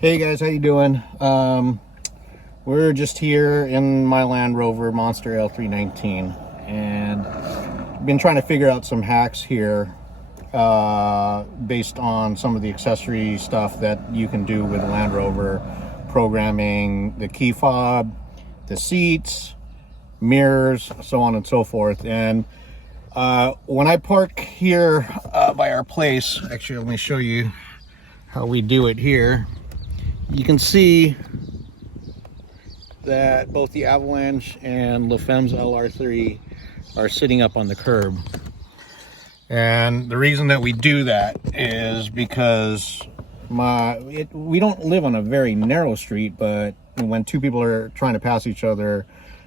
Hey guys, how you doing? We're just here in my Land Rover Monster L319 and been trying to figure out some hacks here based on some of the accessory stuff that you can do with Land Rover, programming the key fob, the seats, mirrors, so on and so forth. And when I park here by our place, actually let me show you how we do it here. You can see that both the Avalanche and LaFemme's LR3 are sitting up on the curb. And the reason that we do that is because we don't live on a very narrow street, but when two people are trying to pass each other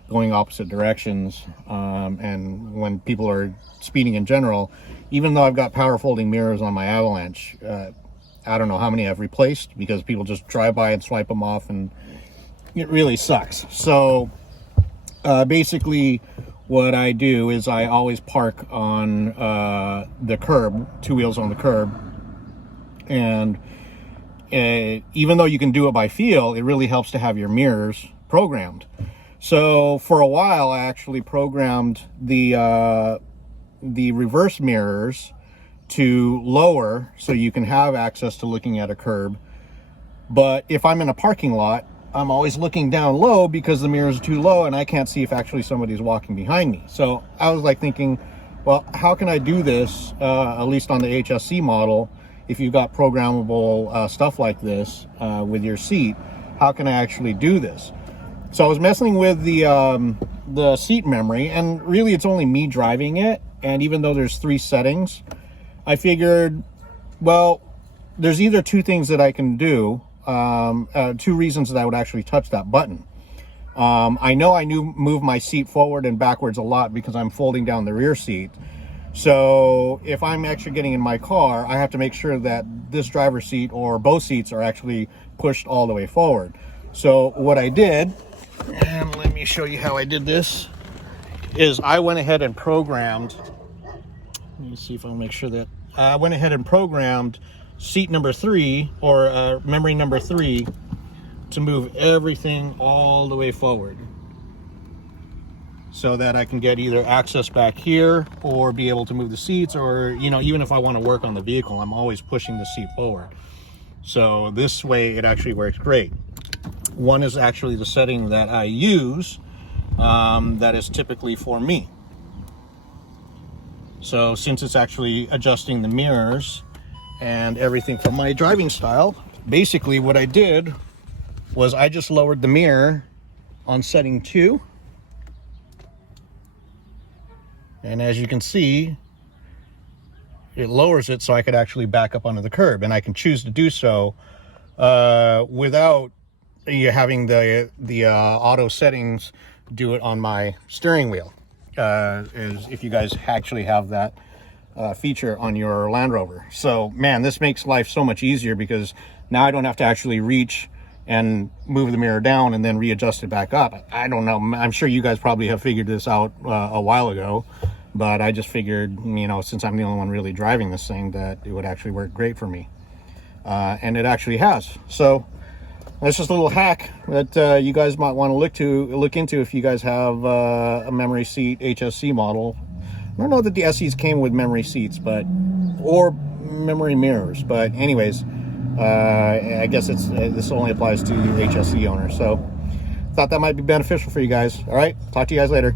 going opposite directions, and when people are speeding in general, even though I've got power folding mirrors on my Avalanche, I don't know how many I've replaced because people just drive by and swipe them off, and it really sucks. So basically what I do is I always park on the curb, two wheels on the curb. And even though you can do it by feel, it really helps to have your mirrors programmed. So for a while, I actually programmed the reverse mirrors to lower so you can have access to looking at a curb. But if I'm in a parking lot, I'm always looking down low because the mirrors are too low and I can't see if actually somebody's walking behind me. So I was like thinking, well, how can I do this, at least on the HSE model, if you've got programmable stuff like this with your seat, how can I actually do this? So I was messing with the seat memory, and really it's only me driving it. And even though there's 3 settings, I figured, well, there's either 2 things that I can do, 2 reasons that I would actually touch that button. I know I move my seat forward and backwards a lot because I'm folding down the rear seat. So if I'm actually getting in my car, I have to make sure that this driver's seat or both seats are actually pushed all the way forward. So what I did, and let me show you how I did this, is I went ahead and programmed, let me see if I'll make sure that, I went ahead and programmed seat number 3 or memory number 3 to move everything all the way forward so that I can get either access back here or be able to move the seats, or, you know, even if I want to work on the vehicle, I'm always pushing the seat forward. So this way it actually works great. One is actually the setting that I use that is typically for me. So since it's actually adjusting the mirrors and everything from my driving style, basically what I did was I just lowered the mirror on setting 2. And as you can see, it lowers it so I could actually back up onto the curb, and I can choose to do so without you having the auto settings do it on my steering wheel. Is if you guys actually have that feature on your Land Rover. So man, this makes life so much easier because now I don't have to actually reach and move the mirror down and then readjust it back up. I don't know, I'm sure you guys probably have figured this out a while ago, but I just figured, you know, since I'm the only one really driving this thing, that it would actually work great for me. And it actually has. So that's just a little hack that you guys might want to look into if you guys have a memory seat HSE model. I don't know that the SEs came with memory seats, or memory mirrors, but anyways, I guess this only applies to HSE owners. So thought that might be beneficial for you guys. All right, talk to you guys later.